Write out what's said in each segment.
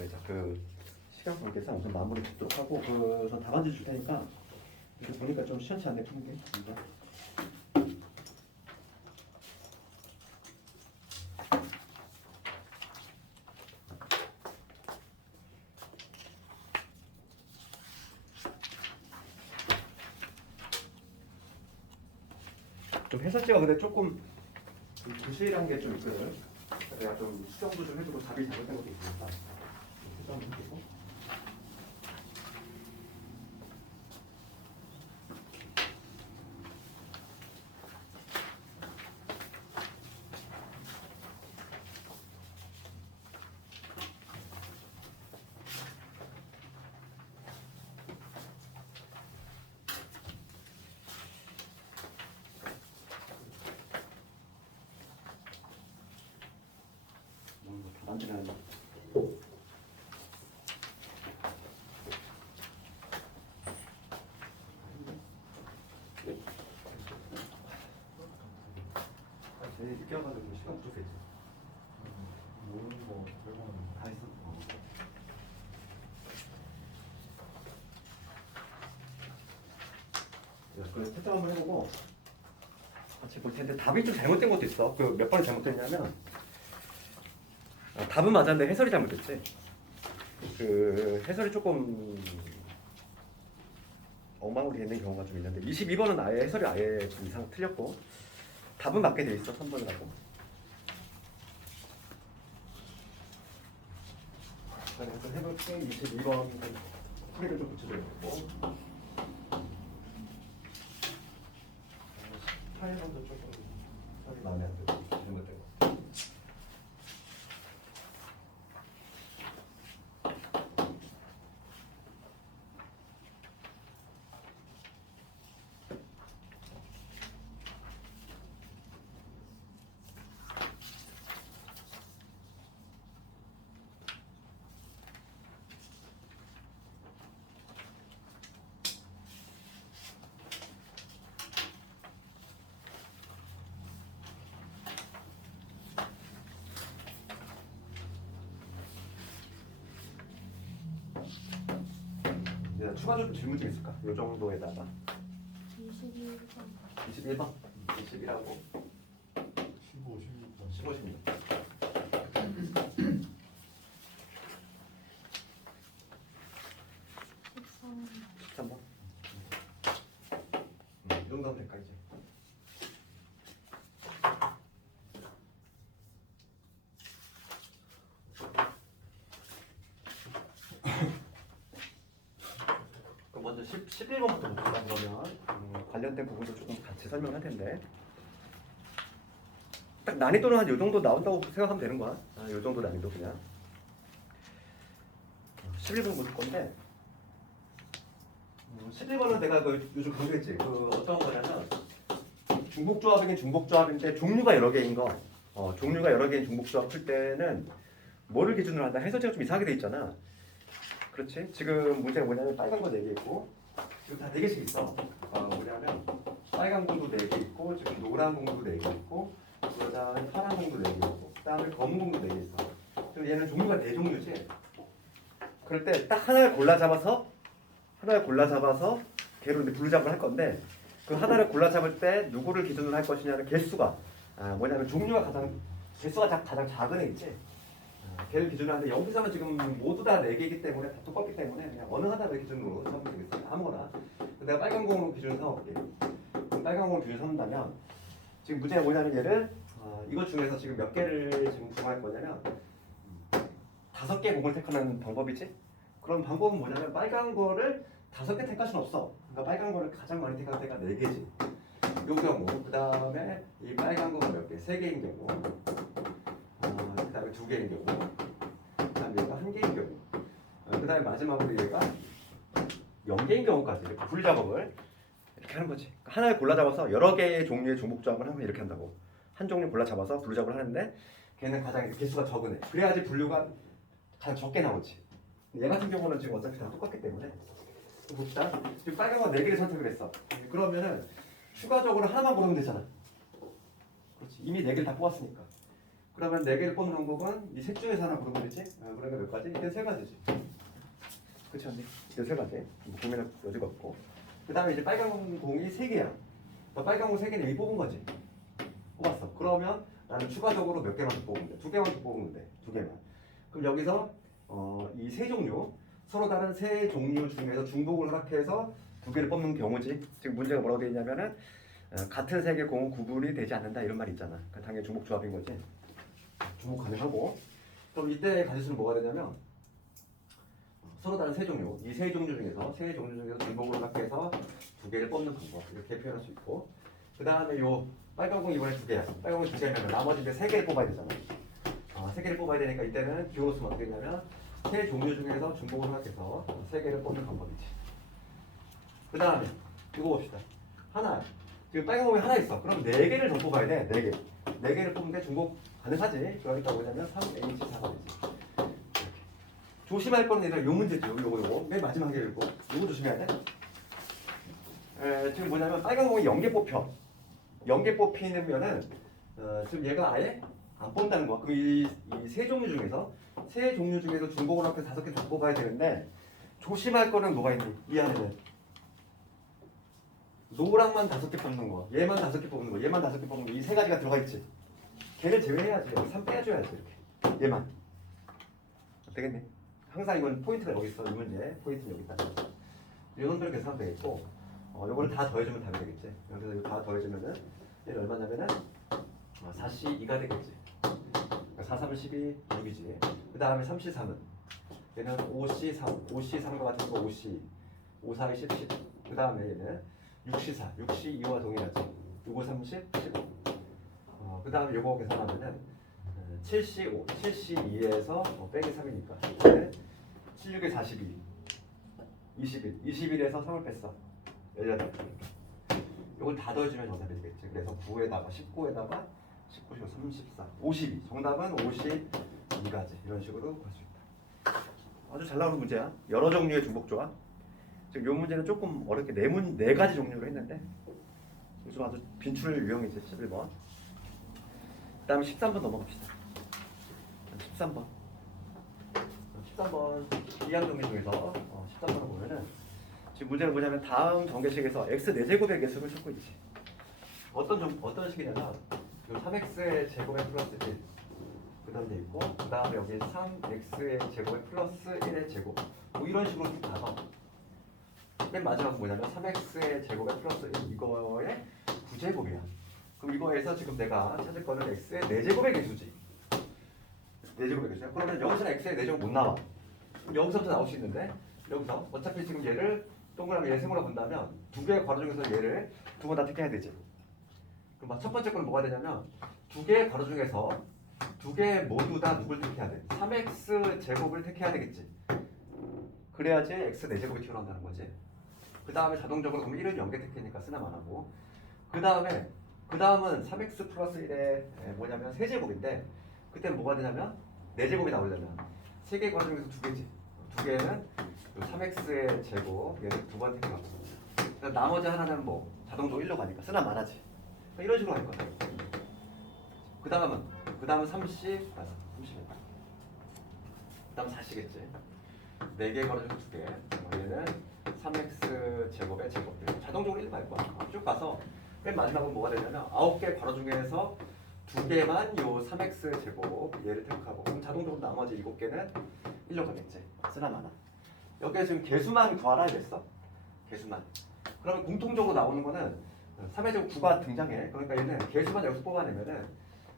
그래, 자, 그 시간 관계상 우선 마무리 짓도록 하고 그선 답안지 줄 테니까 이렇게 보니까 좀 시원치 않네 푸는 게. 좀 해설지가 근데 조금 부실한 게 좀 있거든. 내가 좀 수정도 좀 해주고 답이 잘못된 것도 있으니까 수정 좀 해주고. 답안지는 제일 늦게 와가지고 시간 부족했지. 모르는 거 별거는 다 했어. 그 채점 한번 해보고 같이 볼 텐데 답이 좀 잘못된 것도 있어. 그 몇 번이 잘못됐냐면 답은 맞았는데 해설이 잘못됐지. 그 해설이 조금 엉망으로 돼 있는 경우가 좀 있는데 22번은 아예 해설이 아예 좀 이상 틀렸고 답은 맞게 돼 있어 3번이라고. 그래서 해볼게. 22번 풀이를 좀 붙여줘야겠고 18번도 조금 해설이 마음에 안 들고 잘못된 거. 추가적으로 질문 좀 있을까? 이 정도에다가 21번 21하고 15, 16번 15, 16 13번 이 정도 하면 될까 이제. 그럼 먼저 11번부터 볼까 그러면 관련된 부분도 조금 같이 설명할 텐데 딱 난이도는 한 이 정도 나온다고 생각하면 되는 거야. 이 정도 난이도 그냥 11번 볼 건데 11번은 내가 그 요즘 강조했지. 그 어떤 거냐면 중복조합이긴 중복조합인데 종류가 여러 개인 거. 종류가 여러 개인 중복조합 풀 때는 뭐를 기준으로 한다? 해설지가 좀 이상하게 돼 있잖아. 그렇지? 지금 문제가 뭐냐면 빨간 거 4개 있고 지금 다 4개씩 있어. 뭐냐면 빨간 공도 4개 있고 지금 노란 공도 4개 있고 그다음에 파란 공도 4개 있고 그다음에 검은 공도 4개 있어. 그럼 얘는 종류가 4종류지. 그럴 때 딱 하나를 골라 잡아서 걔로 이제 분류잡을 할 건데 그 하나를 골라 잡을 때 누구를 기준으로 할 것이냐는 개수가 뭐냐면 종류가 개수가 가장 작은 애 있지. 걔를 기준으로 하는데 여기서는 지금 모두 다 4개이기 때문에 다 똑같기 때문에 그냥 어느 하나를 기준으로 삼으면 되겠어요. 아무거나. 내가 빨간 공으로 기준으로 삼아볼게. 빨간 공을 기준으로 삼는다면 지금 문제가 뭐냐면 얘를 이것 중에서 지금 몇 개를 지금 구할 거냐면 5개 공을 택하는 방법이지. 그런 방법은 뭐냐면 빨간 거를 5개 택할 수는 없어. 그러니까 빨간 거를 가장 많이 택할 때가 4개지. 요 경우, 그 다음에 이 빨간 거가 몇 개? 3개인 경우, 그 다음에 2개인 경우, 그 다음에 얘가 1개인 경우, 그 다음에 마지막으로 얘가 0개인 경우까지 이렇게 분리작업을 이렇게 하는 거지. 하나를 골라 잡아서 여러 개의 종류의 중복조합을 하면 이렇게 한다고. 한 종류 골라 잡아서 분류작업을 하는데 걔는 가장 개수가 적은 애. 그래야지 분류가 가장 적게 나오지. 얘 같은 경우는 지금 어차피 다 똑같기 때문에 봅시다. 지금 빨간 거 4개를 선택을 했어. 그러면은 추가적으로 하나만 고르면 되잖아. 그렇지. 이미 4개를 다 뽑았으니까. 그러면 4개를 뽑는 방법은 이 셋 중에서 하나 고르면 되지? 그러니까 몇 가지? 이때 3가지지. 그렇지 않니? 이때 3가지. 뭐 고민할 여지가 없고. 그 다음에 이제 빨간 공이 3개야. 너 빨간 공 3개는 이미 뽑은 거지. 뽑았어. 그러면 나는 추가적으로 몇 개만 더 뽑으면 돼. 2개만 더 뽑으면 돼. 2개만. 그럼 여기서 이 세 종류, 서로 다른 세 종류 중에서 중복을 허락해서 2개를 뽑는 경우지. 지금 문제가 뭐라고 되어 있냐면은 같은 색의 공은 구분이 되지 않는다 이런 말이 있잖아. 그러니까 당연히 중복 조합인 거지. 중복 가능하고. 그럼 이때 가질 수는 뭐가 되냐면 서로 다른 세 종류, 이 세 종류 중에서 중복을 허락해서 2개를 뽑는 방법 이렇게 표현할 수 있고. 그 다음에 요 빨간 공 이번에 2개야. 빨간 공 2개면 나머지 이제 3개를 뽑아야 되잖아. 3개를 뽑아야 되니까 이때는 기호로 쓰면 어떻게 되냐면 세 종류 중에서 중복을 허락해서 3개를 뽑는 방법이지. 그 다음에 이거 봅시다. 하나. 지금 빨간 공이 하나 있어. 그럼 4개를 더 뽑아야 돼. 4개. 4개를 뽑는데 중복 가능하지. 그러니까 뭐냐면 3H4가 되지. 이렇게. 조심할 건 얘들아 요 문제죠. 요거. 맨 마지막에 요거. 요거 조심해야 돼. 지금 뭐냐면 빨간 공이 0개 뽑혀. 0개 뽑히면은 지금 얘가 아예 안 뽑는다는 거야. 그 이 세 종류 중에서 중복을 합해서 5개 더 뽑아야 되는데 조심할 거는 뭐가 있니? 이 안에는 노랑만 5개 뽑는 거, 얘만 5개 뽑는 거, 얘만 5개 뽑는 거, 이 3가지가 들어가 있지. 걔를 제외해야지. 3 빼줘야지 이렇게. 얘만. 되겠네. 항상 이건 포인트가 여기 있어. 이 문제 포인트는 여기 있다. 이 놈들을 계산하면 되겠고, 요거를 다 더해주면 답이 되겠지. 여기서 이거 다 더해주면은 얘는 얼마냐면은 4C2가 되겠지. 4, 3은 12, 6이지. 그 다음에 3C3은 얘는 5C3, 5C3과 같은 거 5C, 5, 4, 10, 10. 그 다음에 얘는 6C4, 6C2와 동일하지. 6, 5, 30, 15. 그 다음에 요거 계산하면은 7C5, 7C2에서 빼기 3이니까 7, 6에 42, 21, 21에서 3을 뺐어. 18. 이걸 다 더해주면 정답이 되겠지. 그래서 9에다가 19에다가 19, 34, 52. 정답은 52가지. 이런 식으로 할 수 있다. 아주 잘 나오는 문제야. 여러 종류의 중복 조합. 지금 이 문제는 조금 어렵게 4가지 종류로 했는데 요즘 아주 빈출 유형이지. 11번. 그 다음에 13번 넘어갑시다. 13번. 13번 이항 정리 중에서 13번을 보면은 지금 문제는 뭐냐면 다음 전개식에서 x 4제곱의 개수를 찾고 있지. 어떤 식이냐면 3x의 제곱에 플러스 1 그다음 돼 있고 그 다음에 여기 3x의 제곱에 플러스 1의 제곱 뭐 이런 식으로 쭉 가서 맨 마지막은 뭐냐면 3x의 제곱에 플러스 1 이거의 9제곱이야. 그럼 이거에서 지금 내가 찾을 거는 x의 4제곱의 개수지. 4제곱의 개수야. 그러면 여기서는 x의 4제곱 못 나와. 여기서부터 나올 수 있는데 여기서 어차피 지금 얘를 동그라미 예승으로 본다면 2개의 괄호 중에서 얘를 2번 다 택해야 되지. 그럼 첫 번째 건 뭐가 되냐면 2개의 괄호 중에서 2개 모두 다 누굴 택해야 돼? 3x 제곱을 택해야 되겠지. 그래야지 x 4제곱이 튀어나온다는 거지. 그 다음에 자동적으로 그럼 1은 0개 택해니까 쓰나만 하고 그 다음은 3x 플러스 1의 뭐냐면 세제곱인데 그때는 뭐가 되냐면 4제곱이 나오려면 3개 괄호 중에서 2개지. 2개는 3x의 제곱 얘를 2번 택해가고 나머지 하나는 뭐 자동적으로 1로 가니까 쓰나 말하지. 이런 식으로 할 거야. 그 다음은 30, 그 다음 4시겠지. 4개 걸어주고 2개. 얘는 3x 제곱의 제곱. 자동적으로 1로 갈 거야. 쭉 가서 맨 마지막은 뭐가 되냐면 9개 괄호 중에서 2개만 요 3x 제곱 얘를 택하고 그럼 자동적으로 나머지 7개는 1로 가겠지. 쓰나 마나. 여기에 지금 개수만 구하라 했어. 개수만. 그러면 공통적으로 나오는 거는 3의 제곱 9가 등장해. 그러니까 얘는 개수만 여기서 뽑아내면은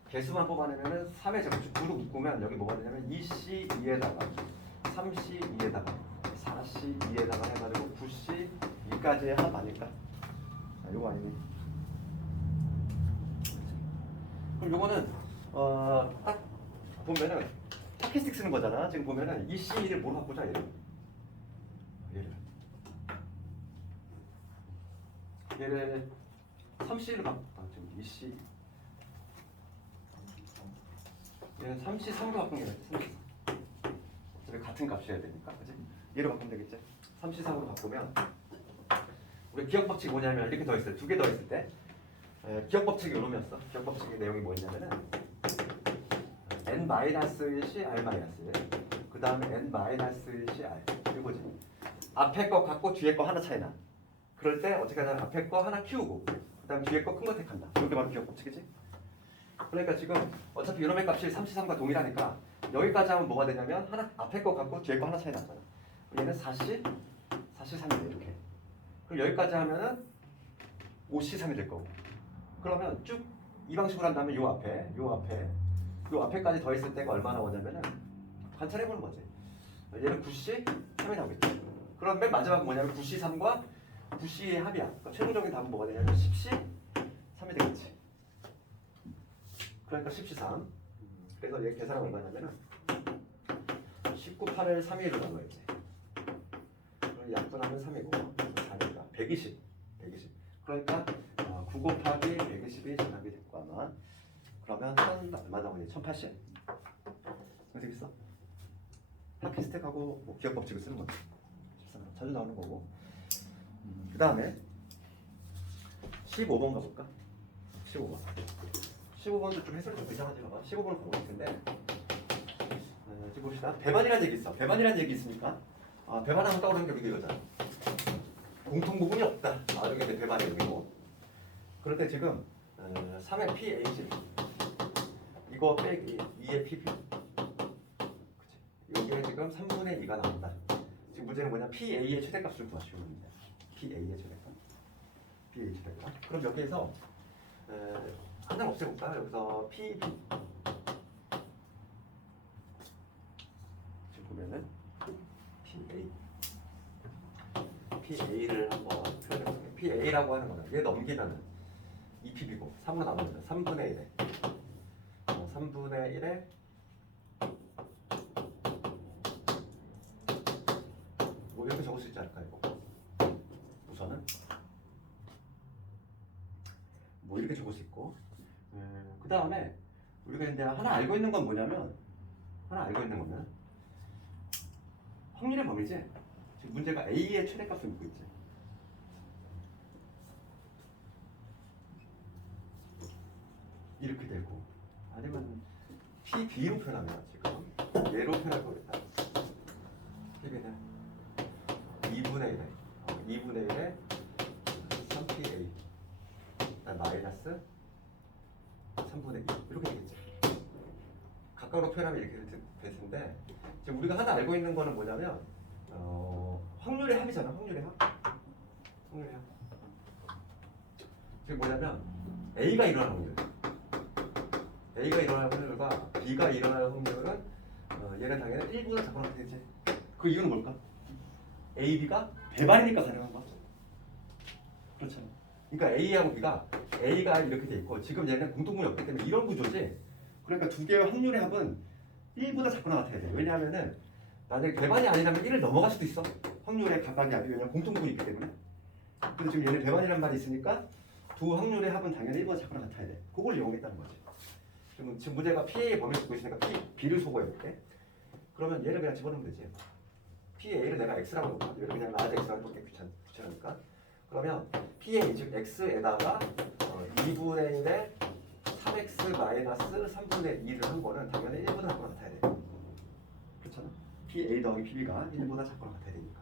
3의 제곱 9로 묶으면 여기 뭐가 되냐면 2C2에다가 3C2에다가 4C2에다가 해가지고 9C2까지 합 아닐까? 요거 아니네. 그럼 요거는 딱 보면은 타키스틱 쓰는 거잖아. 지금 보면은 2C2를 뭐로 바꾸자 얘를 3C를 지금 2C 얘는 3C3로 바꾸는 게 낫지. 3C3 어차피 같은 값이어야 되니까 그치? 얘로 바꾸면 되겠지. 3C3으로 바꾸면 우리 기억 법칙이 뭐냐면 이렇게 더했을 때 2개 더했을 때 기억 법칙이 요놈이었어. 기억 법칙의 내용이 뭐였냐면은 n-1시 r-1. 그 다음에 n-1시 r. 이거지. 앞에 거 갖고 뒤에 거 하나 차이나. 그럴 때 어떻게 하냐면 앞에 거 하나 키우고 그 다음에 뒤에 거 큰 거 택한다. 이렇게 바로 기억 법칙이지. 그러니까 지금 어차피 이놈의 값이 33과 동일하니까 여기까지 하면 뭐가 되냐면 하나 앞에 거 갖고 뒤에 거 하나 차이 나잖아. 얘는 4시 3이 이렇게. 그럼 여기까지 하면은 5시 3이 될 거고. 그러면 쭉 이 방식으로 한다면 요 앞에까지 더했을 때가 얼마 나오냐면은 관찰해 보는 거지. 얘는 9시 3이 나오겠지. 그럼 맨 마지막은 뭐냐면 9시 3과 9시의 합이야. 그러니까 최종적인 답은 뭐가 되냐면 10시 3이 되겠지. 그러니까 10시 3. 그래서 얘 계산은 얼마냐면은 19, 8을 3, 2로 나눠야지. 그럼 약분하면 3이고 4니까 120. 그러니까 9 곱하기 120이 정답이 됐고 아마. 그러면 얼마 나오니? 1080. 이거 되겠어? 하키스택하고 뭐 기억 법칙을 쓰는 거지. 자주 나오는 거고. 그 다음에 15번 가볼까? 15번도 좀 해설이 좀 이상하지 봐봐. 15번을 보고 있을 텐데 지금 봅시다. 배반이라는 얘기 있어. 배반이라는 얘기 있으니까 배반하면 떠오르는 게 우리가 이거잖아. 공통 부분이 없다. 이게 이제 배반의 의미고. 그럴 때 지금 3의 PH 이거 빼기 2의 PB 그치? 여기에 지금 3분의 2가 나온다. 지금 문제는 뭐냐? PA의 최대값을 구하시면 됩니다. PA의 최대값. 그럼 여기에서 한 장 없애볼까? 여기서 PB 지금 보면은 PA를 한번 표현해볼게요. PA라고 하는 거는 얘 넘기면은 2PB고 3으로 나누면 3분의 1에 3분의 1에 뭐 이렇게 적을 수 있지 않을까 이거. 우선은 뭐 이렇게 적을 수 있고 그 다음에 우리가 이제 하나 알고 있는 건 뭐냐면 확률의 범위지. 지금 문제가 A의 최대값을 묻고 있지. 이렇게 되고 아니면 PB로 표현하면 지금 얘로 표현할 거겠다. PB는 2분의 1에 3PA 마이너스 3분의 2 이렇게 되겠지. 가까우로 표현하면 이렇게 될 텐데 지금 우리가 하나 알고 있는 거는 뭐냐면 확률의 합이잖아. 확률의 합. 지금 뭐냐면 A가 일어나는 확률. A가 일어날 확률과 B가 일어날 확률은 얘는 당연히 1보다 작거나 되겠지. 그 이유는 뭘까? A, B가 배반이니까 가능한 거죠. 그렇잖아. 그러니까 A하고 A가 이렇게 돼 있고 지금 얘는 공통분이 없기 때문에 이런 구조지. 그러니까 두 개의 확률의 합은 1보다 작거나 같아야 돼. 왜냐하면은 만약에 배반이 아니라면 1을 넘어갈 수도 있어. 확률의 각각이 아니고 왜냐면 공통분이 있기 때문에. 근데 지금 얘는 배반이라는 말이 있으니까 두 확률의 합은 당연히 1보다 작거나 같아야 돼. 그걸 이용했다는 거지. 지금 문제가 PA의 범위를 쓰고 있으니까 B를 소거해야 돼. 그러면 얘를 그냥 집어넣으면 되지. PA를 내가 X라고 해볼까? 얘를 그냥 나한테 X라고 해볼게. 귀찮으니까. 그러면 PA 즉 X에다가 2분의 1에 3X 마이너스 3분의 2를 한 거는 당연히 1보다 작거나 같아야 돼. 그렇잖아. PA 더하기 PB가 1보다 작거나 같아야 되니까.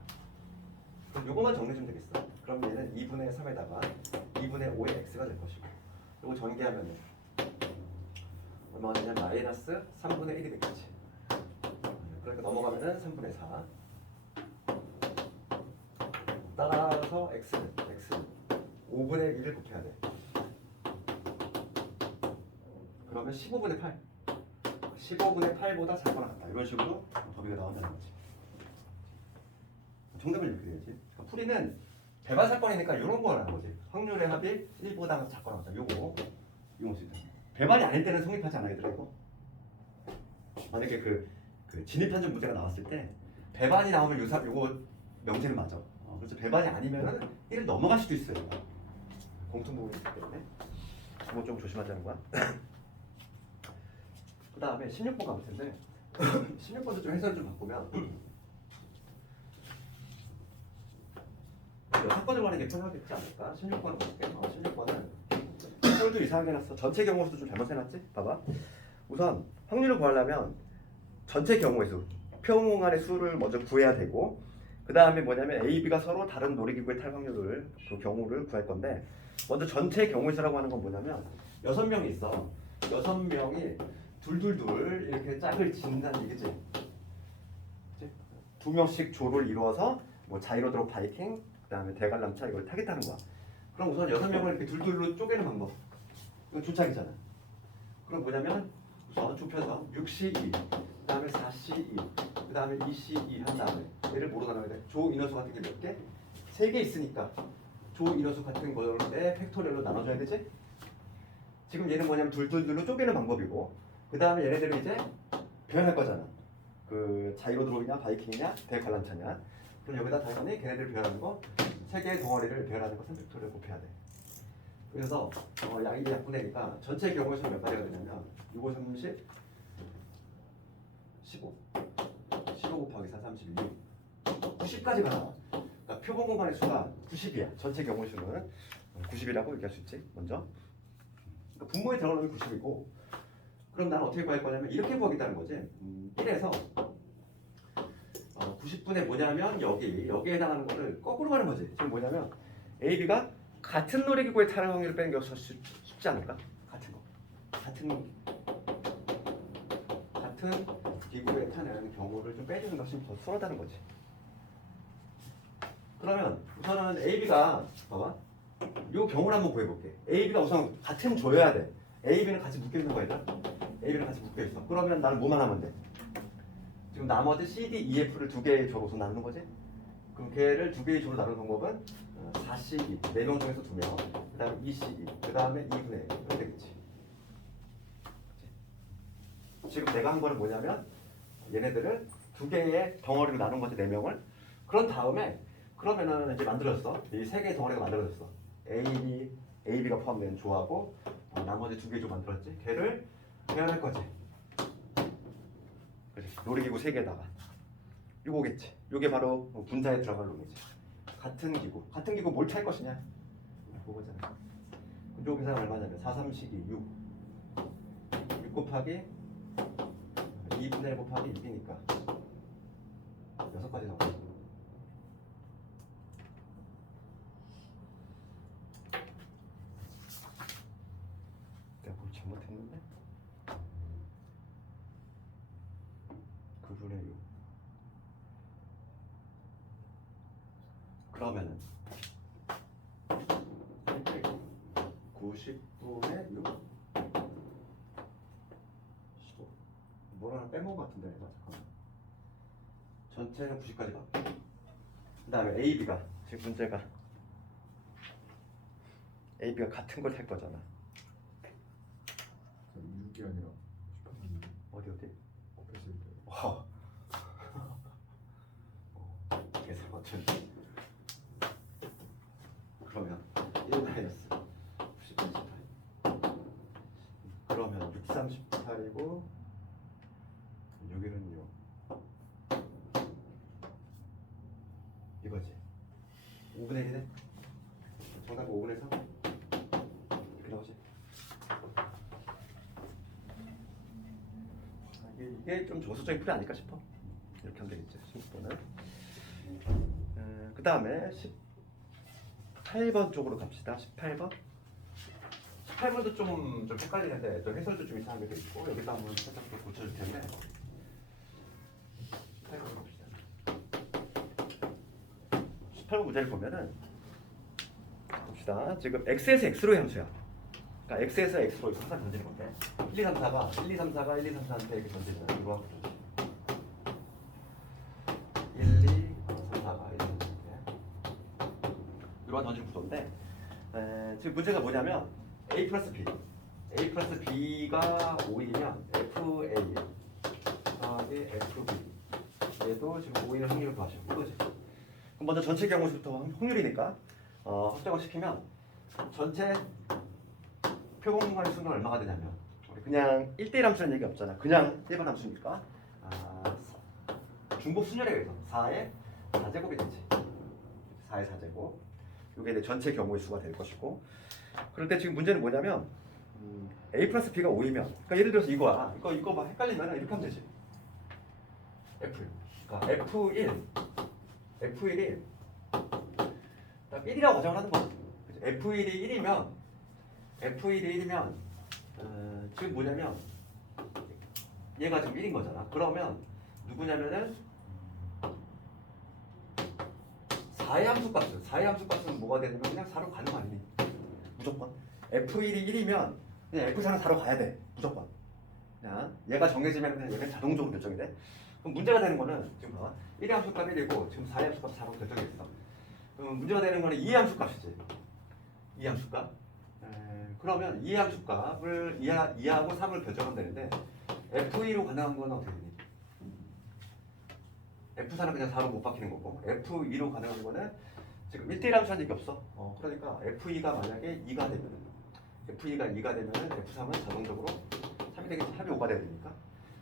그럼 요거만 정리해주면 되겠어. 그럼 얘는 2분의 3에다가 2분의 5의 X가 될 것이고 요거 전개하면은 얼마가 되냐? 마이너스 3분의 1이 되겠지. 그러니까 넘어가면은 3분의 4. 따라서 X는 5분의 1을 곱해야 돼. 그러면 15분의 8. 15분의 8보다 작거나 같다. 이런 식으로 범위가 나온다는 거지. 정답은 이렇게 되겠지. 그러니까 풀이는 배반 사건이니까 이런 거 하는 거지. 확률의 합이 1보다 작거나 같다. 요거 이용할 수 있다. 배반이 아닐 때는 성립하지 않아야 되더라고. 만약에 그 진입한정 문제가 나왔을 때 배반이 나오면 요거 명제는 맞아. 그래서 배반이 아니면은 1을 넘어갈 수도 있어요. 공통 부분이 있기 때문에 그거 좀 조심하자는 거야. 그 다음에 16번 가볼 텐데 16번도 좀 해설 좀 바꾸면 사건을 말하는 게 편하겠지 않을까? 16번은 볼게. 16번은 해설도 이상하게 해놨어. 전체 경우수도 좀 잘못 해놨지? 봐봐. 우선 확률을 구하려면 전체 경우의 수, 표공간의 수를 먼저 구해야 되고 그 다음에 뭐냐면 A, B가 서로 다른 놀이기구에 탈 확률을 그 경우를 구할 건데 먼저 전체 경우의 수라고 하는 건 뭐냐면 6명이 있어. 6명이 둘둘둘 이렇게 짝을 짓는다는 얘기지. 그치? 2명씩 조를 이루어서 뭐 자이로드롭 바이킹 그다음에 대관람차 이걸 타겠다는 거야. 그럼 우선 6명을 이렇게 둘둘로 쪼개는 방법. 이건 조착이잖아. 그럼 뭐냐면 우선 좁혀서 6C2 그다음에 4C2 그다음에 2C2 한 다음에 얘를 뭐로 나눠야 돼? 조 인원수 같은 게 몇 개? 3개 있으니까 조 인원수 같은 거에 팩토리얼로 나눠줘야 되지? 지금 얘는 뭐냐면 둘둘둘로 쪼개는 방법이고 그 다음에 얘네들은 이제 배열할 거잖아. 그 자이로드롭이냐 바이킹이냐 대관람차냐. 그럼 여기다 당연히 걔네들 배열하는 거 3개의 덩어리를 배열하는 거 3팩토리얼 곱해야 돼. 그래서 양이 약분되니까 전체 경우의 수는 몇 가지가 되냐면 6, 5, 30, 15 15 곱하기 4, 36 90까지 가. 그러니까 표본 공간의 수가 90이야. 전체 경우의 수는 90이라고 얘기할 수 있지. 먼저 그러니까 분모에 들어가면 90이고 그럼 나는 어떻게 구할 거냐면 이렇게 구하겠다는 거지. 1에서 90분의 뭐냐면 여기에 해당하는 거를 거꾸로 가는 거지. 지금 뭐냐면 A, B가 같은 놀이기구에 타는 확률을 빼는 게 쉽지 않을까? 같은 거. 같은 기구에 타는 경우를 좀 빼주는 것이 더 수월하다는 거지. 그러면 우선은 A, B가 봐봐. 이 경우를 한번 구해볼게. A, B가 우선 같은 조여야 돼. A, B는 같이 묶여 있는 거야, A, B는 같이 묶여 있어. 그러면 나는 뭐만 하면 돼? 지금 나머지 C, D, E, F를 2개의 조로 나누는 거지? 그럼 걔를 2개의 조로 나누는 방법은 4C2, 4명 중에서 2명, 그 다음에 2C2, 그 다음에 2분의 1 이렇게 되겠지. 지금 내가 한 거는 뭐냐면 얘네들을 2개의 덩어리로 나눈 거지, 4명을. 그런 다음에 그러면은 이제 만들어졌어. 이 3개의 덩어리가 만들어졌어. A, B, A, B가 포함된 조하고 나머지 2개의 조 만들었지. 걔를 배열할 거지. 그렇지. 놀이기구 3개에다가 요거겠지. 요게 바로 분자에 들어갈 놈이지. 같은 기구 뭘 탈 것이냐? 그거잖아. 요 계산은 얼마냐면 4, 3, 12, 6 곱하기 2분의 1 곱하기 6이니까 6가지 나와. 내가 뭘 잘못했는데? 9분의 6 그러면은 90분의 6 15 뭘 하나 빼먹은 것 같은데 내가 잠깐만. 전체는 90까지 가. 그 다음에 AB가 지금 문제가 AB가 같은 걸 탈 거잖아. 6이 아니라 18. 어디? 곱했을 때. 와. 계산 맞춘. 그러면 1 마이너스 90분 18. 그러면 6, 3, 18이고 6일은 6. 이거지. 5분의 1이네. 정답 5분의 3. 이렇게 나오지. 이게 좀 조수적인 풀이 아닐까 싶어. 이렇게 하면 되겠지. 10번은. 그 다음에 18번 쪽으로 갑시다. 18번. 18번도 좀 헷갈리는데 또 해설도 좀 이상하게 돼 있고 여기서 한번 살짝 또 고쳐줄 텐데. 18번 갑시다. 18번 문제를 보면은 봅시다. 지금 x에서 x로의 함수야. 그러니까 x에서 x로 항상 던지는 건데 1, 2, 3, 4가 1, 2, 3, 4가 1, 2, 3, 4한테 이렇게 던지잖아. 이거 1, 2, 3, 4가 이렇게 이런 던지는 구조인데 지금 문제가 뭐냐면 a 플러스 b가 5이면 fa 더하기 fb 얘도 지금 5의 확률을 구하셔. 이거지. 그럼 먼저 전체 경우수부터 확률이니까 확정을 시키면 전체 표본공간의 수는 얼마가 되냐면 우리 그냥 1대1 함수라는 얘기 없잖아. 그냥 일반 함수니까 중복 순열에 의해서 4의 4제곱이 되지. 4의 4제곱. 이게 내 전체 경우의 수가 될 것이고 그럴 때 지금 문제는 뭐냐면 A 플러스 B가 5이면 그러니까 예를 들어서 이거야. 이거 막 헷갈리면 이렇게 하면 되지. F. 그러니까 F1이 딱 1이라고 가정을 하는 거지. F1이 1이면 지금 뭐냐면 얘가 지금 1인 거잖아. 그러면 누구냐면은 4의 함수값은 뭐가 되냐면 그냥 4로 가는 거 아니니? 무조건. F1이 1이면 그냥 F4는 4로 가야 돼. 무조건. 그냥 얘가 정해지면 그냥 얘는 자동적으로 결정이 돼. 그럼 문제가 되는 거는 지금 봐봐. 1의 함수값 1이고 지금 4의 함수값 4로 결정이 됐어. 그럼 문제가 되는 거는 2의 함수값이지. 2의 함수값. 그러면 2의 함수값을 2하고 3을 결정하면 되는데 F2로 가능한 건 어떻게 되니? F4는 그냥 4로 못 바뀌는 거고 F2로 가능한 거는 지금 1대1 함수한 얘기 없어. 그러니까 F2가 만약에 2가 되면 F2가 2가 되면 F3은 자동적으로 3이 되겠지. 3이 5가 돼야 되니까.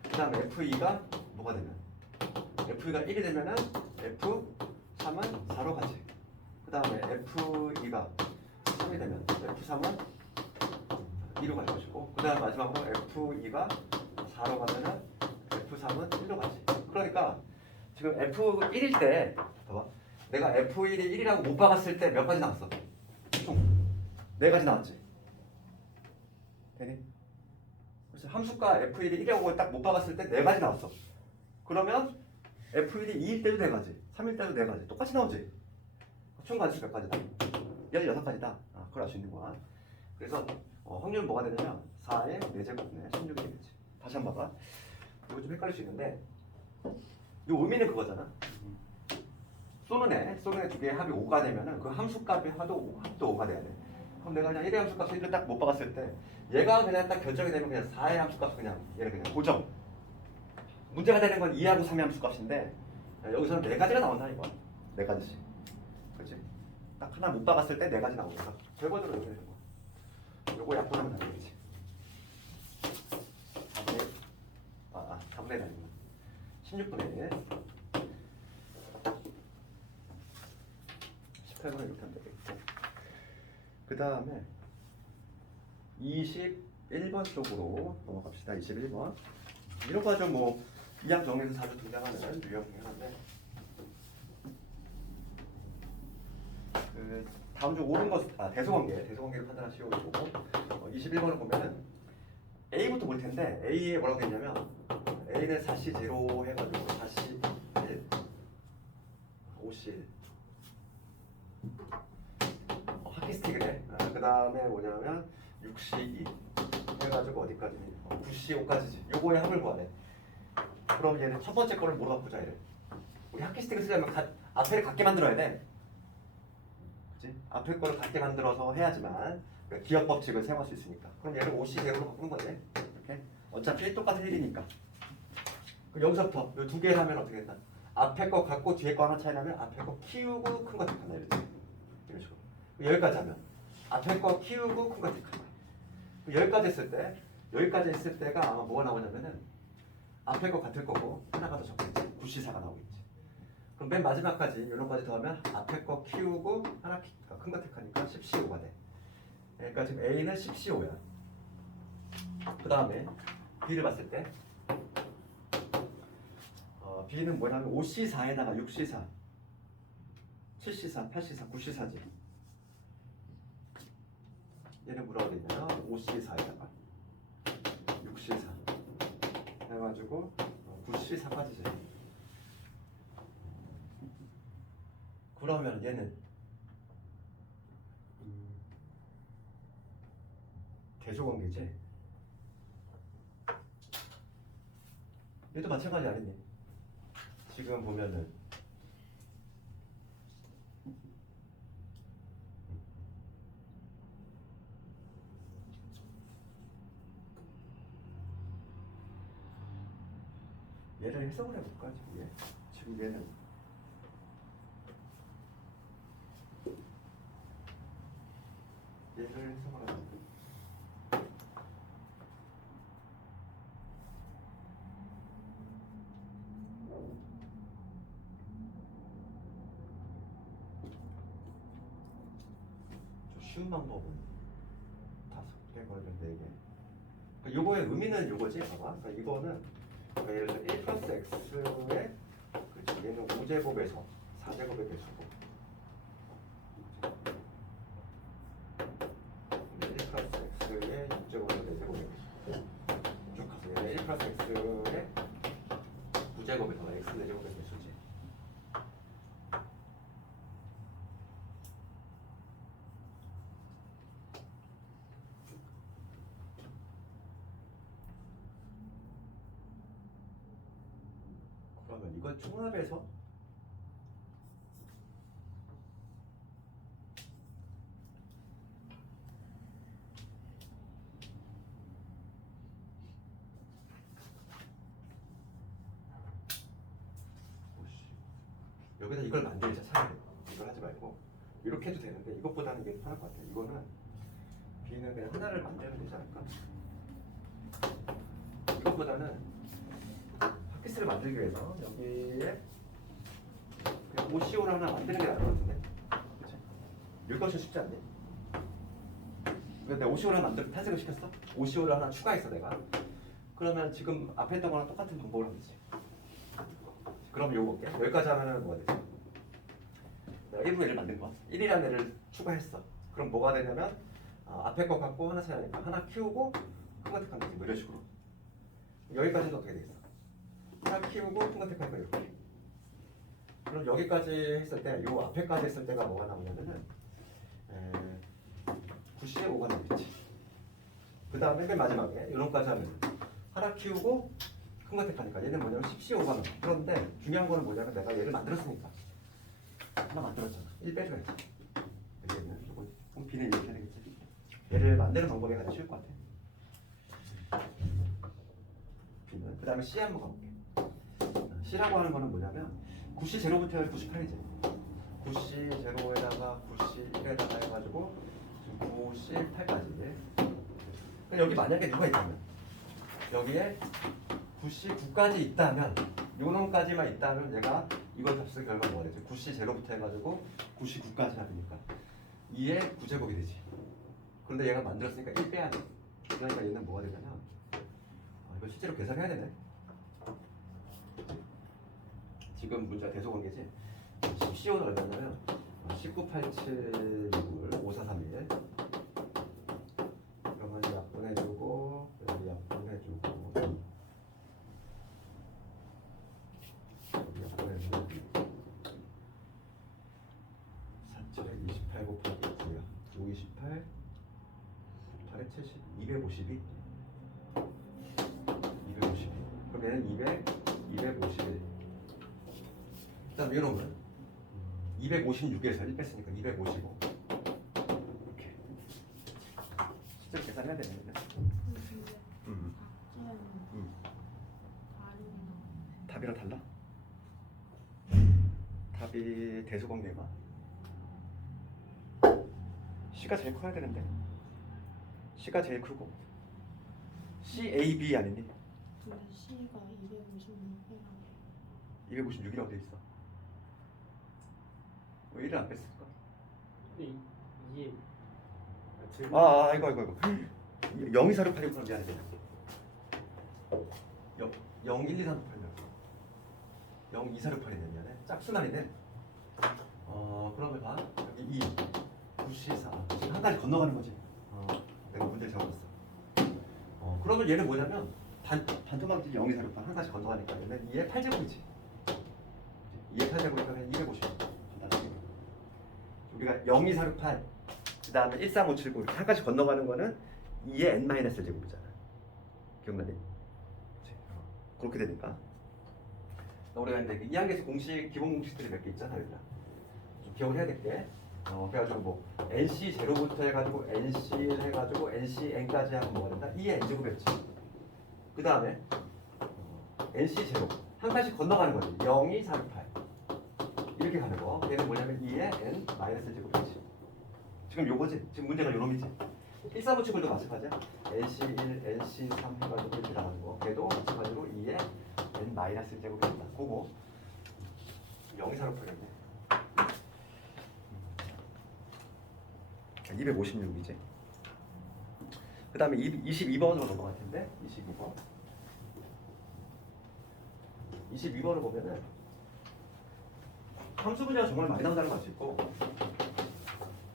그 다음에 F2가 뭐가 되면 F2가 1이 되면은 F3은 4로 가지. 그 다음에 F2가 3이 되면 F3은 2로 갈 것이고 그 다음 마지막으로 F2가 4로 가면은 F3은 1로 가지. 그러니까 지금 F1일 때 봐봐. 내가 F1이 1이라고 못 박았을 때 몇 가지 나왔어? 총 4가지 나왔지. 되니? 그래서 함수가 F1이 1이라고 딱 못 박았을 때 4가지 나왔어. 그러면 F1이 2일 때도 4가지, 3일 때도 4가지 똑같이 나오지. 총 가지 몇 가지다? 16가지다. 그걸 알 수 있는 거야. 그래서 확률은 뭐가 되냐면 4의 4제곱분의 16이 되겠지. 다시 한번 봐봐. 이거 좀 헷갈릴 수 있는데 이 의미는 그거잖아. 쏘는 애 두 개의 합이 5가 되면은 그 함수값의 합도 5가 돼야 돼. 그럼 내가 그냥 1의 함수값 1을 딱 못 박았을 때 얘가 그냥 딱 결정이 되면 그냥 4의 함수값 그냥 얘를 그냥 고정. 문제가 되는 건 2하고 3의 함수값인데 여기서는 4가지가 나온다 이거야. 4가지씩. 그렇지? 딱 하나 못 박았을 때 4가지 나오니까 결과적으로 이렇게 되는 거야. 요거 약분하면 되겠지. 4분의 1 아니구나. 16분의 1. 18분의 이렇게 하면 되겠고. 그 다음에 21번 쪽으로 넘어갑시다. 21번. 이런 거 아주 뭐 이항 정리에서 자주 등장하는 유형 중에 하나인데 그 다음 중 옳은 것 대소관계를 판단할 시험을 보고 21번을 보면은 A부터 볼 텐데 A에 뭐라고 되냐면 A는 4C 0 해가지고 4C 1 5C 1 하키스틱이네. 그 다음에 뭐냐면 6C 2 해가지고 어디까지 9C 5까지지. 요거의 합을 구하래. 그럼 얘는 첫 번째 거를 뭐로 바꾸자 얘를. 우리 하키스틱을 쓰려면 앞에를 같게 만들어야 돼. 그치? 앞에 거를 같게 만들어서 해야지만 기억 법칙을 사용할 수 있으니까. 그럼 얘를 5C 0로 바꾸는 거지. 이렇게. 어차피 똑같은 1이니까. 그럼 여기서부터 이 두 개를 하면 어떻게 된다? 앞에 거 갖고 뒤에 거 하나 차이 나면 앞에 거 키우고 큰 거 택한다 이러지. 이런 식으로. 여기까지 하면 앞에 거 키우고 큰 거 택한다. 여기까지 했을 때가 아마 뭐가 나오냐면은 앞에 거 같을 거고 하나가 더 적겠지. 9C4가 나오겠지. 그럼 맨 마지막까지 이런 까지 더하면 앞에 거 키우고 하나 큰 거 택하니까 10C5가 돼. 그러니까 지금 A는 10C5야. 그 다음에 B를 봤을 때 B는 뭐냐면 5C4에다가 6C4 7C4, 8C4, 9C4지. 얘는 뭐라고 되냐면 5C4에다가 6C4 해가지고 9C4까지지. 그러면 얘는 대조관계지. 얘도 마찬가지 아니니? 지금 보면은 얘를 해석을 해볼까 지금 얘는 얘를 해석을 하면 저 쉬운 방법은 5개 걸 되는데 이게. 그러니까 요거의 의미는 요거지, 봐봐. 그러니까 이거는 그러니까 예를 들어 1 플러스 x의 그렇지, 얘는 5제곱에서 4제곱의 배수고 1 플러스 x의 6제곱에서 4제곱의 배수고 쭉 가서 얘는 1 플러스 x의 9제곱에서 x 4제곱의 배수지. 그러면 이건 총합에서 여기다 이걸 만들자. 차라리 이걸 하지 말고 이렇게 해도 되는데 이것보다는 이게 편할 것 같아. 이거는 B는 그냥 하나를 만들면 되지 않을까? 이것보다는 핫기스를 만들기 위해서 여기에 그냥 OCO를 하나 만드는 게 나을 것 같은데, 그치? 이거 좀 쉽지 않니? 근데 OCO를 하나 만들고 탈색을 시켰어? OCO를 하나 추가했어 내가. 그러면 지금 앞에 했던 거랑 똑같은 방법을 하면 되지. 그럼 요거 볼게. 여기까지 하면은 뭐가 되지? 내가 1분 1을 만든 거야. 1이라는 애를 추가했어. 그럼 뭐가 되냐면 앞에 거 갖고 하나 차이니까 하나 키우고 큰 거 택하는 거지. 뭐 이런 식으로. 여기까지는 어떻게 되겠어? 하나 키우고 큰 거 택하니까 이렇게. 그럼 여기까지 했을 때, 요 앞에까지 했을 때가 뭐가 나오냐면은 9C에 5가 나오겠지. 그 다음에 맨 마지막에 이런까지 하면 하나 키우고 큰 거 택하니까 얘는 뭐냐면 10C 5가 나와. 그런데 중요한 거는 뭐냐면 내가 얘를 만들었으니까 하나 만들었잖아. 1 빼줘야지. 얘는 조금 B는 이렇게 되겠지. 얘를 만드는 방법이 가장 쉬울 것 같아. B는 그 다음에 C 한번 가볼게. C라고 하는 거는 뭐냐면 9C 제로부터 98이지. 9C 제로에다가 9C 1에다가 해가지고 지금 9C 8까지. 여기 만약에 누가 있다면 여기에 9C 9까지 있다면 요놈까지만 있다면 얘가 이걸 값을 결과 뭐가 되지? 9C 제로부터 해가지고 9C 9까지 하니까 2의 9제곱이 되지. 그런데 얘가 만들었으니까 1 빼야 돼. 그러니까 얘는 뭐가 되냐면 이거 실제로 계산해야 되네. 지금 문제가 대소관계지. 10CO는 얼마냐면 1987 5431 그러면 약분해주고 여기 약분해주고 여기 약분해주고 4,28 곱하기 9야 528 8에 70 252 252 그럼 얘는 251 그다음 이놈은 256에서 1 뺐으니까 255 이렇게 실제로 계산해야 되는데 답이랑 달라? 답이 대소관계가 C가 제일 커야 되는데 C가 제일 크고 CAB 아니니? 근데 C가 256이라고 256이라고 돼 있어. 왜 1을 안 뺐을까? 이게 이거 02468이구나. 미안해. 01238이네. 미안해. 짝수날이네. 그러면 봐. 여기 2 9C4 지금 한 가지 건너가는 거지. 내가 문제를 적었어. 그러면 얘는 뭐냐면 반토막지 02468 한 가지 건너가니까 얘는 2의 8제곱이지. 2의 8제곱이면 250. 우리가 02468 그 다음에 13579 이렇게 한 가지 건너가는 거는 2의 n-제곱이잖아. 기억나니? 그렇게 되니까 우리가 이제 이항계수 공식 기본 공식들이 몇 개 있잖아. 여기다 좀 기억을 해야 될 게 그래가지고 뭐 NC 제로부터 해가지고 NC 해가지고 NC n까지 하면 뭐가 된다? 2의 n제곱이었지. 그 다음에 NC 제로 한 가지 건너가는 거지. 0, 2, 4, 6, 8 이렇게 가는 거. 얘는 뭐냐면 2의 n-제곱이지. 지금 요거지. 지금 문제가 요놈이지. 1357도 마찬가지야. NC1, NC3 해가지고 이렇게 나가는 거. 걔도 마찬가지로 2의 n-제곱이 된다. 그거 0, 2, 4, 6, 8이었네. 256이지. 그 다음에 22번으로 넘어갈 텐데 22번. 22번을 보면은 함수 분야가 정말 많이 나온다는 걸 알 수 있고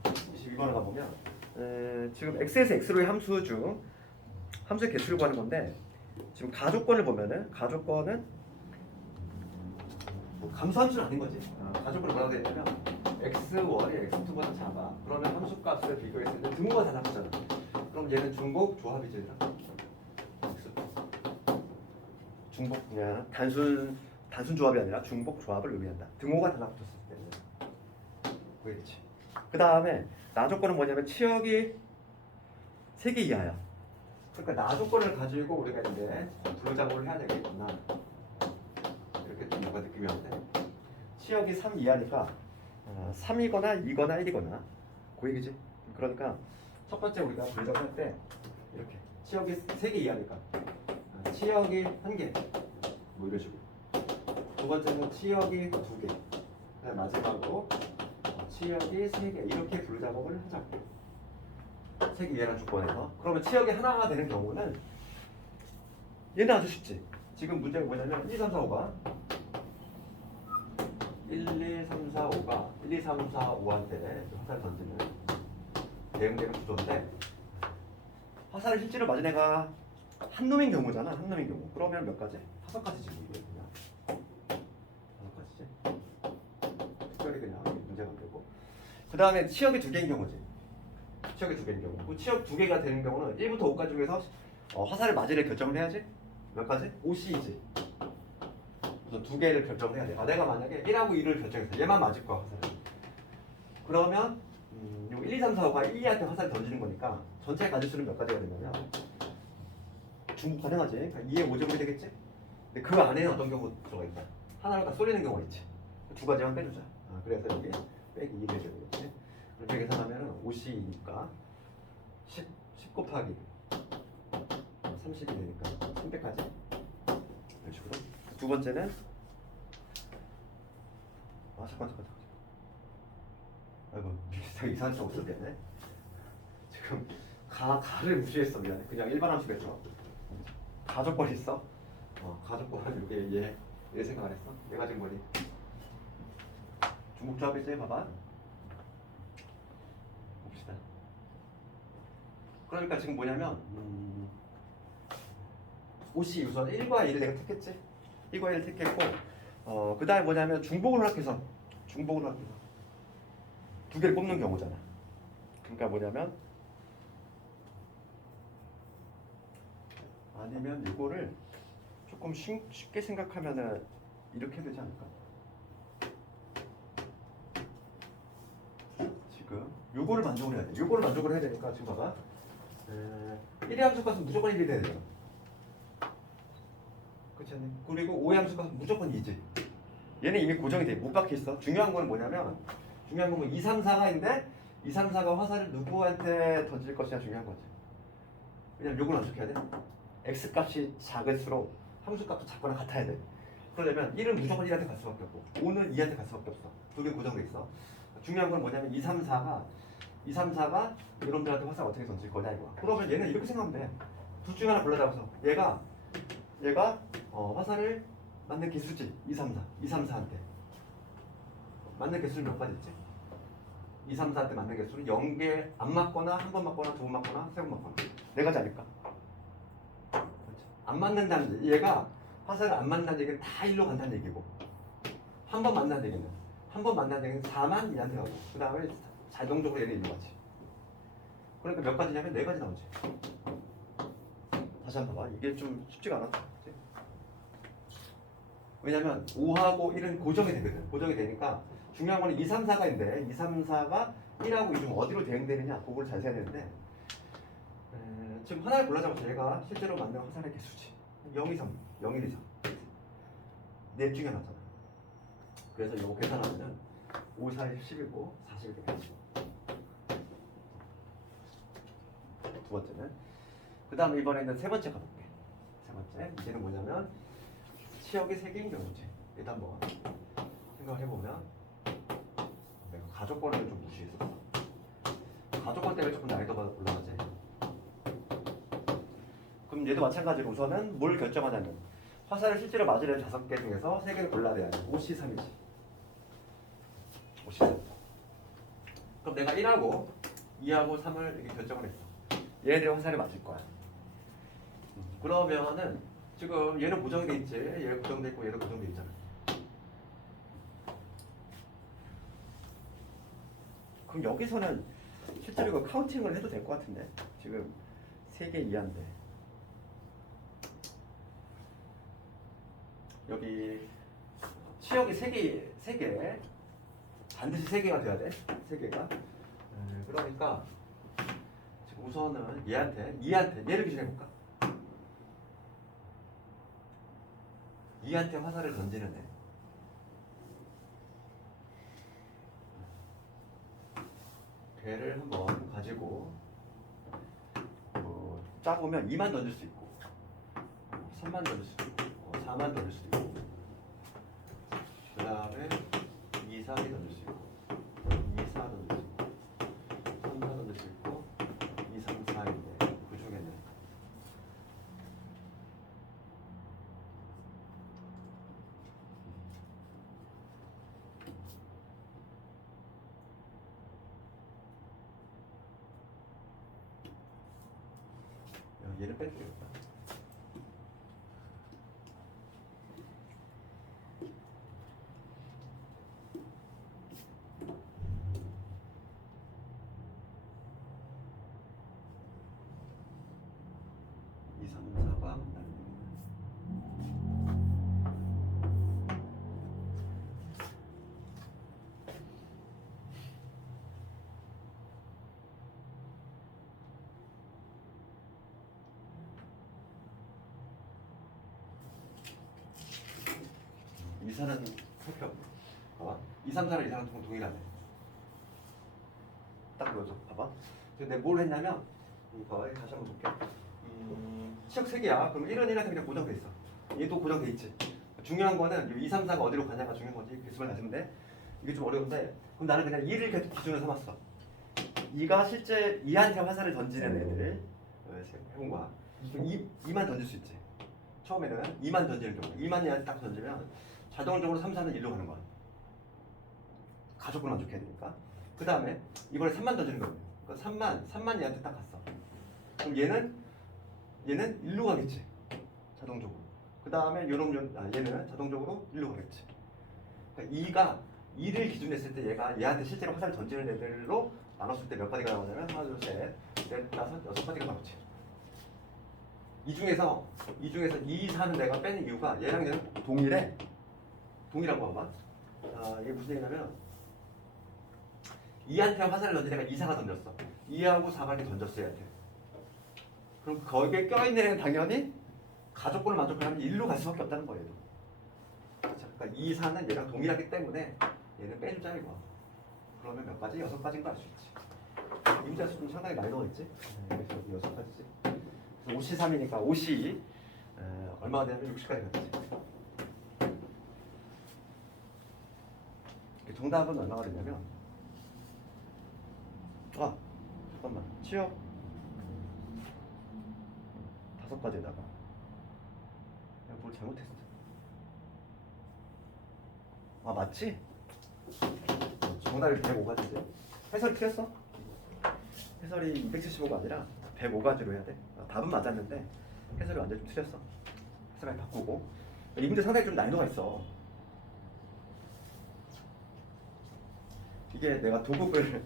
22번을 가보면 지금 x에서 x로의 함수 중 함수의 개수를 구하는 건데 지금 가조건을 보면은 가조건은 뭐 감수함수는 아닌 거지. 가조건을 뭐라고 되어 있냐면 x1이 x2보다 작아. 그러면 함수값을 비교했을 때 등호가 다 나오잖아. 그럼 얘는 중복 조합이지. 얘들아. 중복 그냥 단순 조합이 아니라 중복 조합을 의미한다. 등호가 달라붙었을 때는 그렇지. 그 다음에 나 조건은 뭐냐면 치역이 3개 이하야. 그러니까 나 조건을 가지고 우리가 이제 분류 작업을 해야 되겠구나. 이렇게 좀 뭔가 느낌이 왔네. 치역이 3 이하니까 3이거나 2거나 1이거나 그 얘기지. 그러니까 첫 번째 우리가 분류 작업할 때 이렇게 치역이 3개 이하니까 치역이 1개 뭐 이런 식으로. 두 번째는 치역이 2개. 그다음 마지막으로 치역이 3개 이렇게 분류 작업을 하자. 3개 이하라는 조건에서. 그러면 치역이 하나가 되는 경우는 얘는 아주 쉽지. 지금 문제가 뭐냐면 1, 2, 3, 4, 5가 1, 2, 3, 4, 5가 1, 2, 3, 4, 5한테 화살을 던지는 대응되는 구조인데 화살을 실제로 맞은 애가 한 놈인 경우잖아. 한 놈인 경우. 그러면 몇 가지? 5가지지 이게 그냥. 5가지지. 특별히 그냥 문제가 안 되고. 그 다음에 치역이 2개인 경우지. 치역이 2개인 경우. 그 치역 2개가 되는 경우는 1부터 5까지 중에서 화살을 맞으려 결정을 해야지. 몇 가지? OC이지. 우선 2개를 결정을 해야 돼. 내가 만약에 1하고 2를 결정했어. 얘만 맞을 거야 화살을. 그러면 1, 2, 3, 4, 5가 1, 2한테 화살을 던지는 거니까 전체 가지수는 몇 가지가 되냐면 중복 가능하지. 그러니까 2의 5제곱이 되겠지? 근데 그 안에는 어떤 경우가 있다. 하나로 다 쏠리는 경우가 있지. 2가지만 빼주자. 그래서 여기 빼기 2를 되겠지. 그렇게 계산하면 50이니까 10 곱하기 30이 되니까 300까지. 이런 식으로. 두 번째는 잠깐. 아이고 비슷하게 이상한 쪽 없었겠네. 지금 가를 무시했어. 미안해. 그냥 일반 함수겠죠. 가족권 있어? 가족권 이게 얘 생각 안 했어? 얘가 지금 뭐니? 중복조합이지 봐봐. 봅시다. 그러니까 지금 뭐냐면 OC 우선 1과 1을 내가 택했지? 1과 1을 택했고 그 다음에 뭐냐면 중복을 허락해서 2개를 뽑는 경우잖아. 그러니까 뭐냐면 아니면 이거를 조금 쉽게 생각하면은 이렇게 되지 않을까? 지금 요거를 만족을 해야 돼. 요거를 만족을 해야 되니까 지금 봐봐. 1의 함수값은 무조건 1이 돼야 돼요. 그렇지 않니? 그리고 5의 함수값은 무조건 2지. 얘는 이미 고정이 돼. 못 박혀 있어. 중요한 건 뭐냐면 2, 3, 4가 있는데 2, 3, 4가 화살을 누구한테 던질 것이냐 중요한 거지. 왜냐면 요걸 만족해야 돼. x값이 작을수록 함수값도 작거나 같아야 돼. 그러려면 1은 무조건 1한테 갈 수밖에 없고 5는 2한테 갈 수밖에 없어. 2개 고정돼 있어. 중요한 건 뭐냐면 2, 3, 4가 이놈들한테 화살 어떻게 던질 거냐 이거야. 그러면 얘는 이렇게 생각하면 돼. 둘 중에 하나 골라잡아서 얘가 화살을 맞는 개수지. 2, 3, 4한테 맞는 개수는 몇 가지 있지? 2, 3, 4한테 맞는 개수는 0개 안 맞거나 한 번 맞거나 두 번 맞거나 세 번 맞거나 4가지 아닐까? 안 맞는다는 얘가 화살을 안 만난다는 얘기는 다 일로 간다는 얘기고 한 번 만난다는 얘기는 4만 2한테 가고 그 다음에 자동적으로 얘는 일로 가지. 그러니까 몇 가지냐면 4가지 나오지. 다시 한번 봐봐. 이게 좀 쉽지가 않아. 왜냐면 5하고 1은 고정이 되거든. 고정이 되니까 중요한 거는 2, 3, 4가 있는데 2, 3, 4가 1하고 2 중 어디로 대응되느냐 그걸 잘 세야 되는데 지금 하나를 골라잡아서 얘가 실제로 맞는 화살의 개수지. 0, 2, 3, 0, 1, 2, 3 넷 중에 하나잖아. 그래서 이거 계산하면 5, 4, 10이고 40이 되겠지. 두 번째는 그 다음에 이번에는 세 번째 가볼게. 세 번째 이제는 뭐냐면 치역이 3개인 경우지. 일단 한번 생각을 해보면 내가 가족권을 좀 무시했었어. 가족권 때문에 조금 난이도가 올라가지. 그럼 얘도 마찬가지로 우선은 뭘 결정하냐면 화살을 실제로 맞으려는 5개 중에서 3개를 골라야 돼요. 5C3이지. 5C3. 그럼 내가 1하고 2하고 3을 이렇게 결정을 했어. 얘네들이 화살이 맞을 거야. 그러면은 지금 얘는 고정이 돼 있지. 얘 고정돼 있고 얘도 고정돼 있잖아. 그럼 여기서는 실제로 이거 카운팅을 해도 될 것 같은데 지금 3개 이하인데 여기 치역이 3개 반드시 3개가 돼야 돼. 3개가. 그러니까 지금 우선은 얘한테 얘를 기준해볼까? 2한테 화살을 던지는 애. 걔를 한번 가지고 짜보면 2만 던질 수 있고 3만 던질 수 있고 4만 던질 수 있고 그 다음에 2, 3이 던질 수 있고 2, 4 던질 수 있고 3, 4 던질 수 있고 2, 3, 4인데 그 중에는 얘를 뺄게요. 이, 3, 4가 이사는 살펴. 봐봐. 2, 3, 4는 이사는 동일하네. 딱 보여줘. 봐봐. 근데 뭘 했냐면 이거 다시 한번 볼게. 치역 3개야. 그럼 1은 1한테 그냥 고정돼 있어. 얘도 고정돼 있지. 중요한 거는 2, 3, 4가 어디로 가냐가 중요한 거지. 개수를 가지면 돼. 이게 좀 어려운데 그럼 나는 그냥 2를 기준으로 삼았어. 2가 실제 2한테 화살을 던지는 애들 해본 거야. 2만 던질 수 있지. 처음에는 2만 던지는 경우 2만 얘한테 딱 던지면 자동적으로 3, 4는 1로 가는 거야. 가족을 만족해야 되니까. 그 다음에 이번에 3만 던지는 거예요. 그러니까 3만 얘한테 딱 갔어. 그럼 얘는 1로 가겠지. 자동적으로. 그 다음에 얘는 자동적으로 1로 가겠지. 그러니까 2가 2를 기준했을 때 얘한테 실제로 화살을 던지는 애들로 나눴을 때 몇 가지가 나오냐면 하나, 둘, 셋, 넷, 다섯, 6가지가 나오지. 이 중에서 2, 4는 내가 빼는 이유가 얘랑 얘는 동일해. 동일하고 봐봐. 이게 무슨 얘기냐면 2한테 화살을 던진 애가 2, 4가 던졌어. 2하고 4가 이렇게 던졌어 얘한테. 그럼 거기에 껴있는 애는 당연히 가족권을 만족하면 1로 갈 수밖에 없다는 거예요. 그렇죠? 그러니까 2, 4는 얘랑 동일하기 때문에 얘는 빼주자 이거. 그러면 몇 가지? 6가지인 거 알 수 있지. 임자수 좀 상당히 많이 넣어있지. 그래서 6가지지. 그래서 5C3이니까 5C 얼마가 되냐면 60까지 갔지. 정답은 얼마가 되냐면 잠깐만 치역 5가지에다가 내가 뭘 잘못했어. 맞지? 정답이 105가지지. 해설이 틀렸어? 해설이 275가 아니라 105가지로 해야 돼. 답은 맞았는데 해설이 완전 좀 틀렸어. 해설을 바꾸고 이 문제 상당히 좀 난이도가 있어. 이게 내가 도급을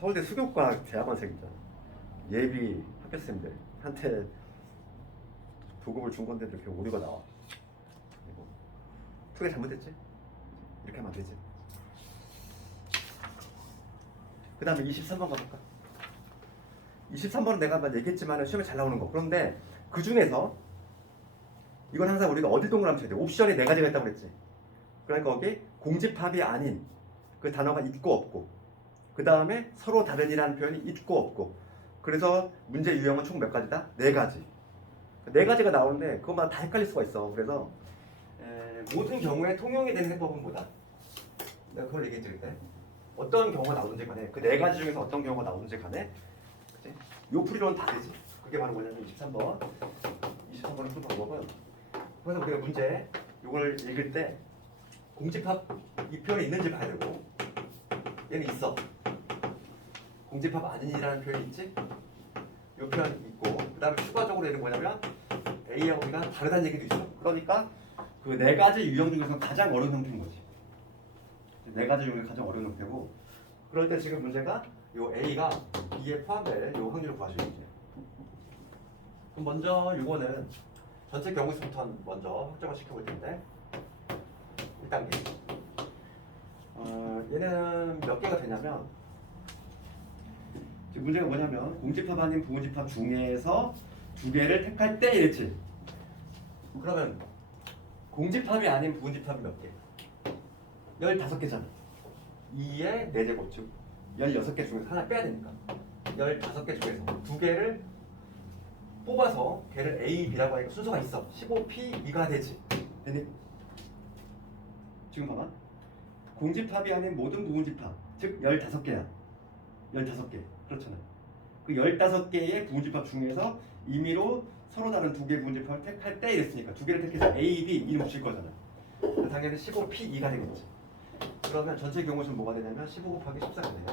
서울대 수교과 대학원생이잖아. 예비 학교생들한테 도급을 준 건데 이렇게 오류가 나와. 크게 잘못했지? 이렇게 하면 안 되지. 그 다음에 23번 가볼까? 23번은 내가 아까 얘기했지만 시험에 잘 나오는 거. 그런데 그 중에서 이건 항상 우리가 어디 동그라미 쳐야 돼? 옵션이 4가지가 있다고 그랬지. 그러니까 거기 공집합이 아닌 그 단어가 있고 없고, 그 다음에 서로 다른이라는 표현이 있고 없고. 그래서 문제 유형은 총 몇 가지다? 4가지. 4가지가 나오는데 그것마다 다 헷갈릴 수가 있어. 그래서 모든 경우에 통용이 되는 해법은 뭐다? 내가 그걸 얘기했지 그때. 어떤 경우가 나오든지 간에 그 4가지 중에서 어떤 경우가 나오든지 간에 그치? 요 풀이로는 다 되지. 그게 바로 뭐냐면 23번. 23번의 푸는 방법은 그래서 우리가 문제 이걸 읽을 때 공집합 이 표현이 있는지 봐야 되고 얘는 있어. 공집합 아닌이라는 표현이 있지? 이 표현 있고 그 다음에 추가적으로 얘는 뭐냐면 A하고 B가 다르다는 얘기도 있어. 그러니까 그 네 가지 유형 중에서 가장 어려운 형태인 거지. 네 가지 중에 가장 어려운 형태고 그럴 때 지금 문제가 요 A가 B에 포함될 요 확률을 구하시면 돼요. 그럼 먼저 이거는 전체 경우수부터 먼저 확정을 시켜볼 텐데 1단계 얘는 몇 개가 되냐면 지금 문제가 뭐냐면 공집합 아닌 부분집합 중에서 두 개를 택할 때 이랬지. 그러면 공집합이 아닌 부분집합이 몇 개? 15개잖아. 2의 4제곱 즉 16개 중에서 하나 빼야 되니까 15개 중에서 두 개를 뽑아서 걔를 A, B라고 하니까 순서가 있어. 15P, 2가 되지. 되니? 지금 봐봐. 공집합이 아닌 모든 부분집합 즉 15개야. 15개. 그렇잖아. 그 15개의 부분집합 중에서 임의로 서로 다른 두 개의 부분집합을 택할 때 이랬으니까 두 개를 택해서 A, B 이름 붙일 거잖아. 당연히 15P, 2가 되겠지. 그러면 전체 경우수는 뭐가 되냐면 15 곱하기 14가 돼.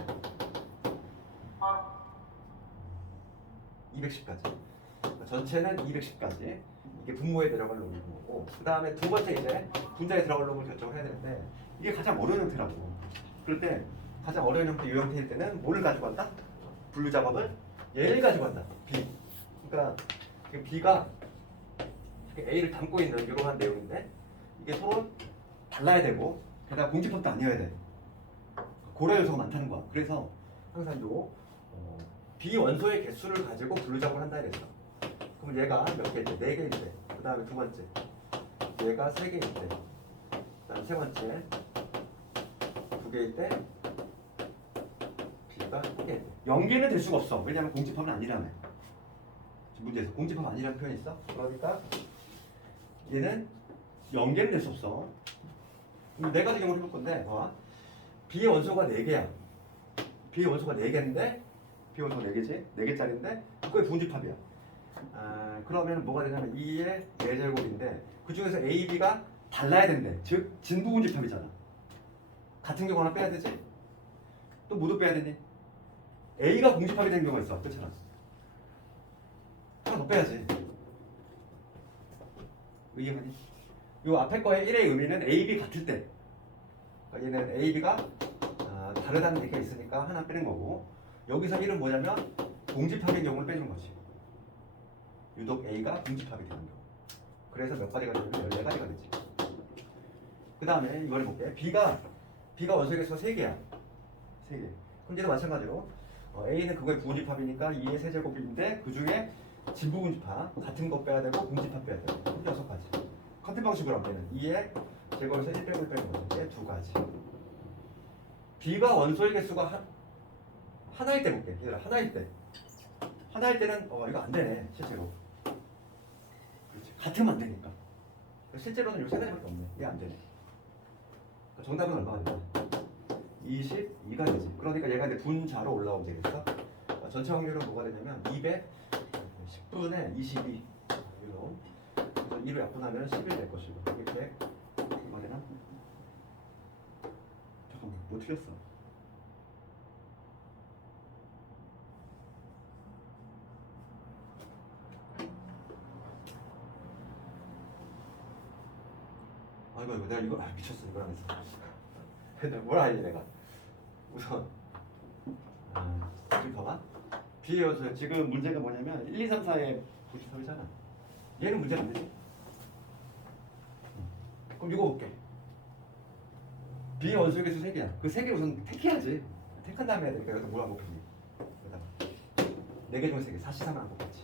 210까지. 전체는 210까지. 이게 분모에 들어갈 놈이 거고. 그 다음에 두 번째 이제 분자에 들어갈 놈을 결정을 해야 되는데 이게 가장 어려운 형태라고. 그럴 때 가장 어려운 형태, 이 형태일 때는 뭐를 가지고 간다? 분류 작업을 얘를 가지고 간다. B. 그러니까 B가 A를 담고 있는 이러한 내용인데 이게 서로 달라야 되고 게다가 공집합도 아니어야 돼. 고려 요소가 많다는 거야. 그래서 항상 요 B 원소의 개수를 가지고 분류 작업을 한다 이랬어. 그럼 얘가 몇 개일 때? 4개일 때. 그 다음에 두 번째 얘가 3개일 때. 그 다음 세 번째 2개일 때. B가 1개일 때. 0개는 될 수가 없어. 왜냐하면 공집합은 아니라며. 문제에서 공집합 아니라는 표현이 있어. 그러니까 얘는 0개는 될 수 없어. 그럼 네 가지 경우를 해볼 건데 B의 원소가 4개야. B의 원소가 4개인데 B의 원소가 4개지? 4개짜리인데 그거의 부분집합이야. 그러면 뭐가 되냐면 2의 4제곱인데 그 중에서 A, B가 달라야 된대. 즉 진부분집합이잖아. 같은 경우 하나 빼야 되지? 또 모두 빼야 되니? A가 공집합이 되는 경우가 있어. 그렇잖아. 하나 더 빼야지. 이해하니? 요 앞에 거의 1의 의미는 A, B 같을 때. 그러니까 얘는 A, B가 다르다는 얘기가 있으니까 하나 빼는 거고 여기서 1은 뭐냐면 공집합인 경우를 빼주는 거지. 유독 A가 공집합이 되는 경우. 그래서 몇 가지가 되냐면 14가지가 되지. 그 다음에 이걸 볼게. B가 원소의 개수가 3개야. 3개. 그럼 얘도 마찬가지로 A는 그거의 부분집합이니까 2의 세제곱인데 그 중에 진부분집합 같은 거 빼야 되고 공집합 빼야 되고 6가지. 같은 방식으로 하면 2의 제곱에서 1 빼고 1 빼는 거죠. 이게 2가지. B가 원소의 개수가 하나일 때 볼게. 얘들아 하나일 때. 하나일 때는 이거 안 되네 실제로. 그렇지. 같으면 안 되니까. 실제로는 요 세 가지밖에 없네. 이게 안 되네. 정답은 얼마가 되냐? 22가 되지. 그러니까 얘가 이제 분자로 올라오면 되겠어. 전체 확률은 뭐가 되냐면 210분의 22. 이로. 그래서 2로 약분하면 11 될 것이고. 이게 얼마 되나? 잠깐만, 뭐 틀렸어? 아이고 내가 이거 미쳤어. 이걸 안 했어. 근데 뭘 알지 내가? 우선 지금 봐봐. B의 원소 지금 문제가 뭐냐면 1, 2, 3, 4의 93이잖아. 얘는 문제가 안 되지. 그럼 이거 볼게. B의 원소의 개수 3개야. 그 3개 우선 택해야지. 택한 다음에 해야 되니까 여기서 뭘 안 곱했니? 여기다가 4개 중에 3개. 4, 3은 안 곱했지.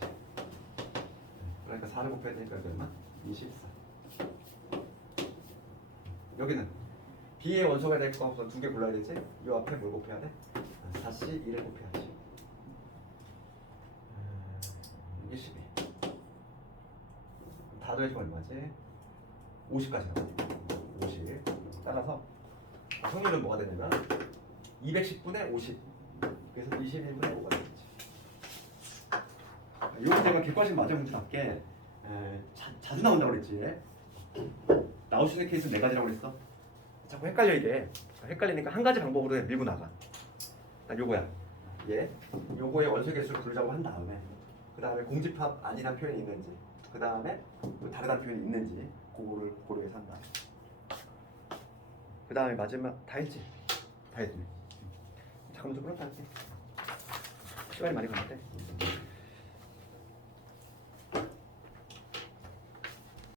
그러니까 4를 곱해야 되니까 여기 얼마? 24. 여기는 B의 원소가 될 거 없어. 2개 골라야 되지? 이 앞에 뭘 곱해야 돼? 4씨 1을 곱해야지. 이게 12. 다 더해주면 얼마지? 50까지 나가니까 50. 따라서 확률은 뭐가 되냐면 210분의 50. 그래서 21분의 5가 되겠지. 이건 내가 객관식 맞아 문제답게 자주 나온다고 그랬지. 나올 수 있는 케이스 네 가지라고 그랬어. 자꾸 헷갈려 이게. 헷갈리니까 한 가지 방법으로 밀고 나가. 일단 요거야. 요거의 원소 개수를 부르자고 한 다음에 그 다음에 공집합 아니란 표현이 있는지 그 다음에 다르다는 표현이 있는지 그거를 고려해서 한다. 그 다음에 마지막 다 했지? 다 했지. 잠깐만 좀 끊었다 할게. 시간이 많이 가는데.